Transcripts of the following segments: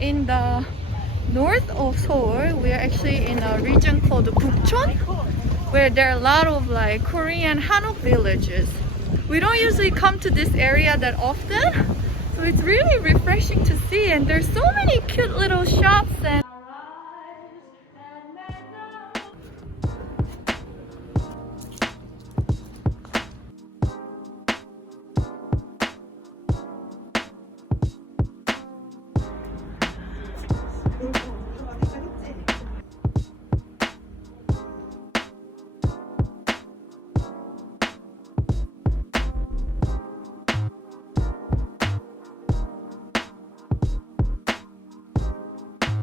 in the north of Seoul. We are actually in a region called Bukchon, where there are a lot of like Korean Hanbok villages. We don't usually come to this area that often, so it's really refreshing to see, and there's so many cute little shops and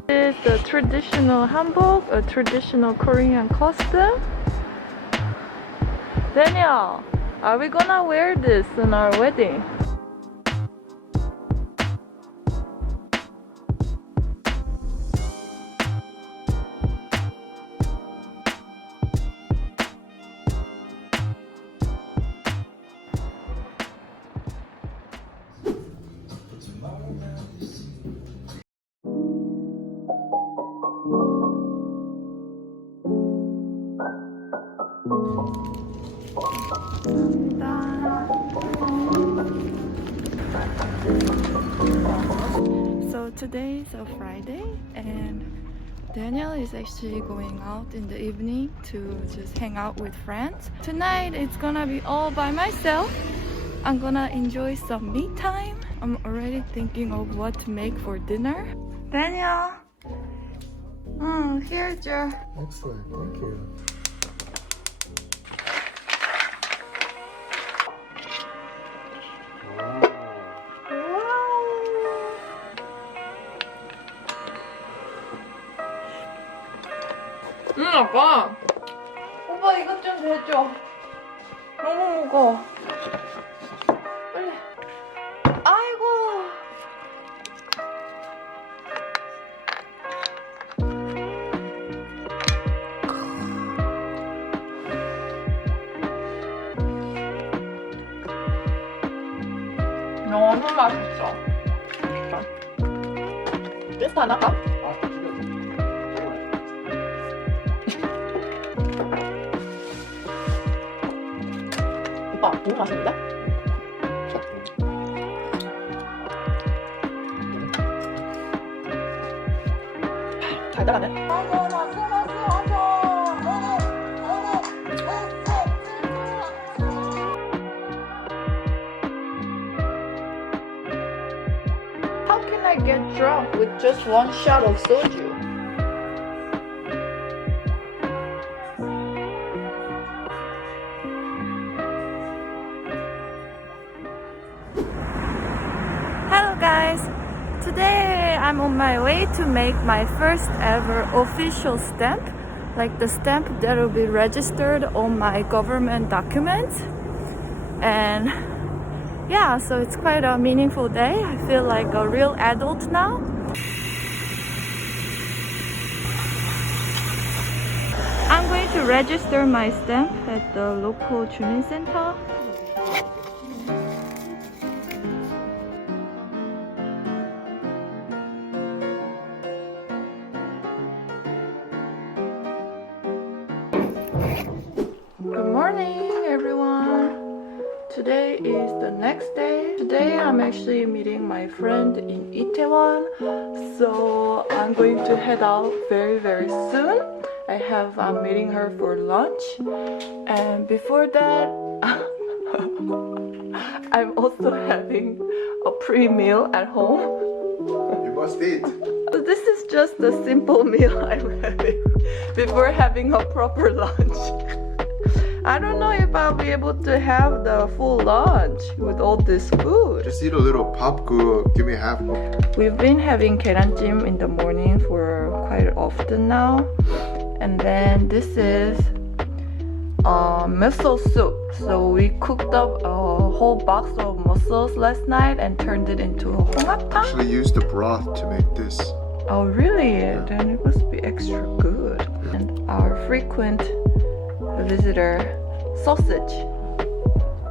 this is the traditional hanbok, a traditional Korean costume. Daniel, are we gonna wear this in our wedding? So today is a Friday and Daniel is actually going out in the evening to just hang out with friends. Tonight it's gonna be all by myself. I'm gonna enjoy some me time. I'm already thinking of what to make for dinner. Daniel! Oh, here's your... Excellent, thank you. 아빠! 오빠 이것 좀 대줘. 너무 무거워. 빨리. 아이고. 너무 맛있어. 테스트 하나 가? 오빠 너무 맛있는데? 달달하네. How can I get drunk with just one shot of soju? Guys, today I'm on my way to make my first ever official stamp, like the stamp that will be registered on my government documents. And yeah, so it's quite a meaningful day. I feel like a real adult now. I'm going to register my stamp at the local 주민 center. Good morning, everyone. Today is the next day. Today I'm actually meeting my friend in Itaewon, so I'm going to head out very soon. I'm meeting her for lunch, and before that I'm also having a pre-meal at home. You must eat. So this is just a simple meal I'm having before having a proper lunch. I don't know if I'll be able to have the full lunch with all this food. Just eat a little pop. Give me half. We've been having 계란찜 in the morning for quite often now. And then this is mussel soup. So we cooked up a whole box of mussels last night and turned it into a 홍합탕. Actually used the broth to make this. Oh really? Yeah. Then it must be extra good. And our frequent visitor, sausage.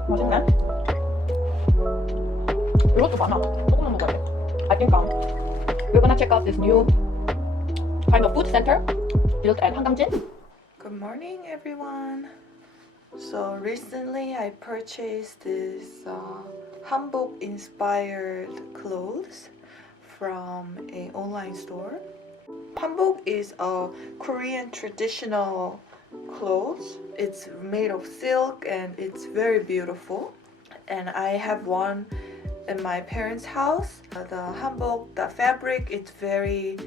맛있네? 이것도 많아. 조금만 먹어야 돼. I think we're gonna check out this new kind of food center built at Hangangjin. Good morning, everyone. So recently I purchased this Hanbok inspired clothes from an online store. Hanbok is a Korean traditional clothes. It's made of silk and it's very beautiful. And I have one in my parents' house. The hanbok, the fabric, it's very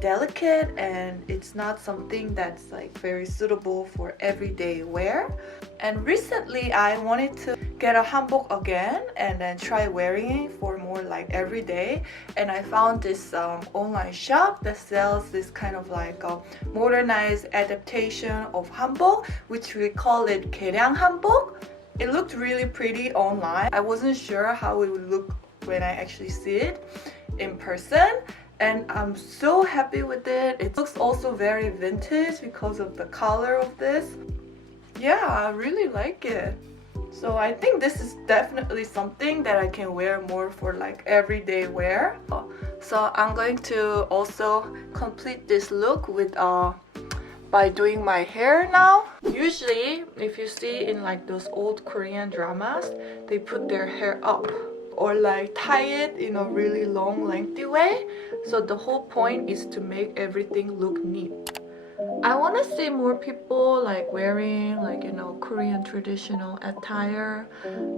delicate and it's not something that's like very suitable for everyday wear. And recently I wanted to get a hanbok again and then try wearing it for more like everyday. And I found this online shop that sells this kind of like a modernized adaptation of hanbok, which we call it 개량 hanbok. It looked really pretty online. I wasn't sure how it would look when I actually see it in person. And I'm so happy with it. It looks also very vintage because of the color of this. Yeah, I really like it. So I think this is definitely something that I can wear more for like everyday wear. So I'm going to also complete this look with by doing my hair now. Usually, if you see in like those old Korean dramas, they put their hair up or like tie it in a really long lengthy way. So the whole point is to make everything look neat. I want to see more people like wearing like, you know, Korean traditional attire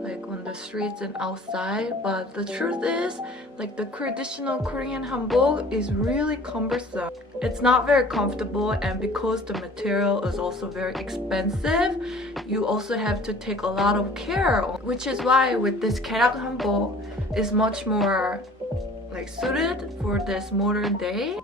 like on the streets and outside, but the truth is like the traditional Korean hanbok is really cumbersome. It's not very comfortable, and because the material is also very expensive, you also have to take a lot of care, which is why with this 개량 hanbok is much more like suited for this modern day.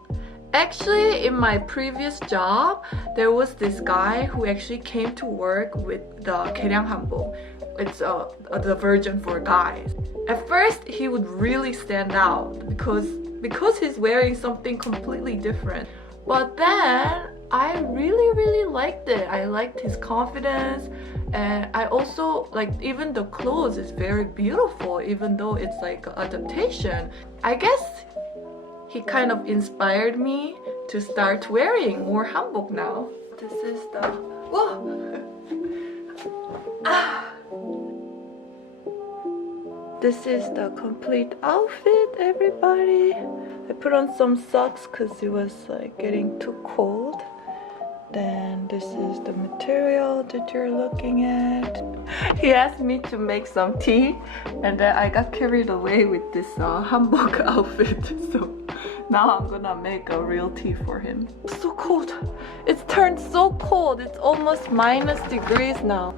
Actually, in my previous job, there was this guy who actually came to work with the 개량 hanbok. It's the version for guys. At first, he would really stand out because he's wearing something completely different. But then, I really liked it. I liked his confidence, and I also like even the clothes is very beautiful, even though it's like an adaptation. I guess he kind of inspired me to start wearing more hanbok now. This is the... Whoa! This is the complete outfit, everybody. I put on some socks because it was like getting too cold. Then this is the material that you're looking at. He asked me to make some tea, and then I got carried away with this hanbok outfit. So now I'm gonna make a real tea for him. It's so cold. It's turned so cold. It's almost -degrees now.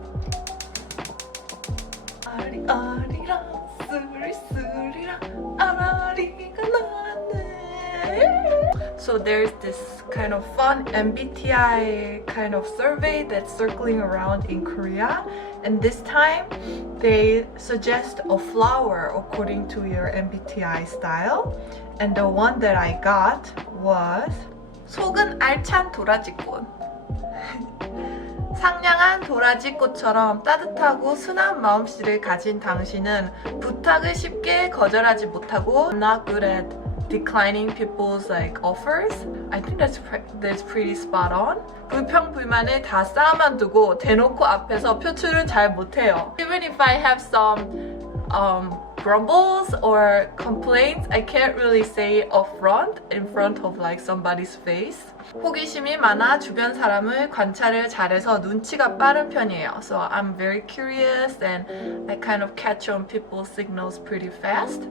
So there's this kind of fun MBTI kind of survey that's circling around in Korea, and this time they suggest a flower according to your MBTI style, and the one that I got was 속은 알찬 도라지꽃. 상냥한 도라지꽃처럼 따뜻하고 순한 마음씨를 가진 당신은 부탁을 쉽게 거절하지 못하고 not good at declining people's like offers. I think that's pretty spot on. 불평불만을 다 쌓아만 두고 대놓고 앞에서 표출을 잘 못해요. Even if I have some grumbles or complaints, I can't really say it up front in front of like somebody's face. 호기심이 많아 주변 사람을 관찰을 잘해서 눈치가 빠른 편이에요. So I'm very curious and I kind of catch on people's signals pretty fast.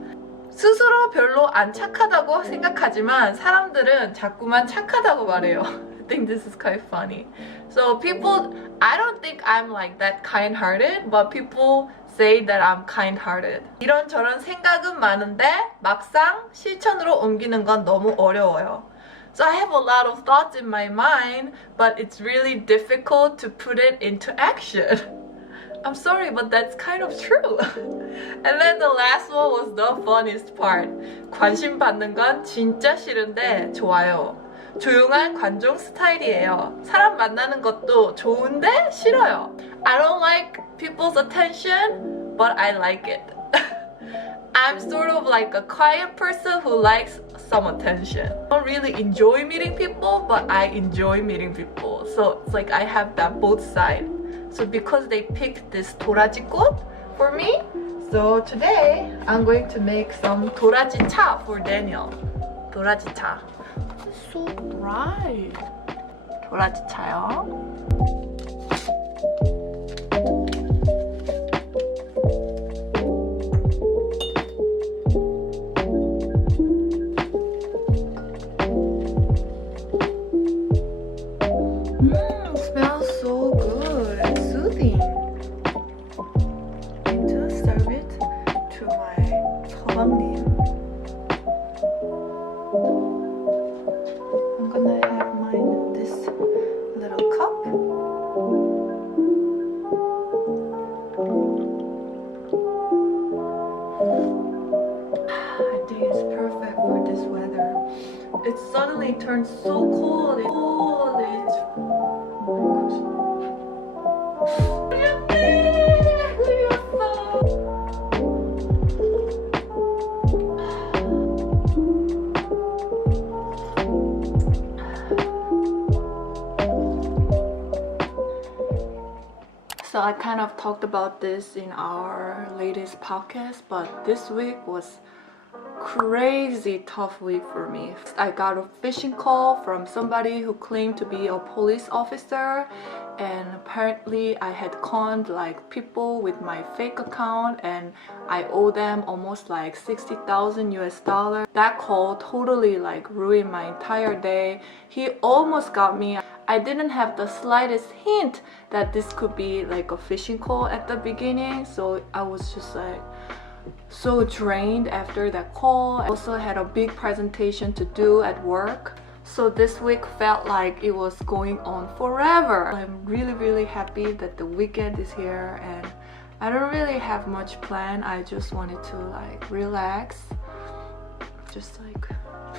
스스로 별로 안 착하다고 생각하지만 사람들은 자꾸만 착하다고 말해요. I think this is quite funny. So people, I don't think I'm like that kind-hearted, but people say that I'm kind-hearted. 이런저런 생각은 많은데 막상 실천으로 옮기는 건 너무 어려워요. So I have a lot of thoughts in my mind, but it's really difficult to put it into action. I'm sorry, but that's kind of true. And then the last one was the funniest part. 관심 받는 건 진짜 싫은데 좋아요. 조용한 관종 스타일이에요. 사람 만나는 것도 좋은데 싫어요. I don't like people's attention, but I like it. I'm sort of like a quiet person who likes some attention. I don't really enjoy meeting people, but I enjoy meeting people. So it's like I have that both sides. So because they picked this 도라지꽃 for me, so today I'm going to make some 도라지 cha for Daniel. 도라지 cha. It's so dry. 도라지 차요. Smells so good and soothing. Going to serve it to my 서방님. I'm gonna have mine in this little cup. I think it's perfect for this weather. It suddenly turned so cold. It's cold. It's So I kind of talked about this in our latest podcast, but this week was crazy tough week for me. I got a phishing call from somebody who claimed to be a police officer, and apparently I had conned like people with my fake account and I owe them almost like 60,000 US dollars. That call totally like ruined my entire day. He almost got me. I didn't have the slightest hint that this could be like a phishing call at the beginning, so I was just like so drained after that call. I also had a big presentation to do at work, so this week felt like it was going on forever. I'm really happy that the weekend is here and I don't really have much plan. I just wanted to like relax, just like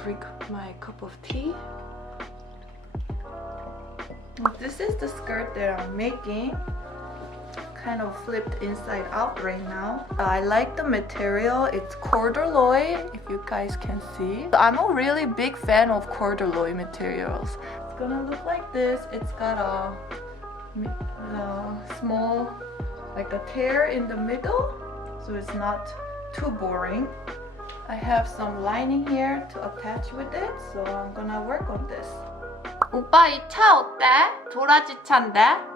drink my cup of tea. This is the skirt that I'm making. Kind of flipped inside out right now. I like the material. It's corduroy, if you guys can see. I'm a really big fan of corduroy materials. It's gonna look like this. It's got a small, like a tear in the middle, so it's not too boring. I have some lining here to attach with it, so I'm gonna work on this. 오빠 이 차 어때? 도라지 차인데?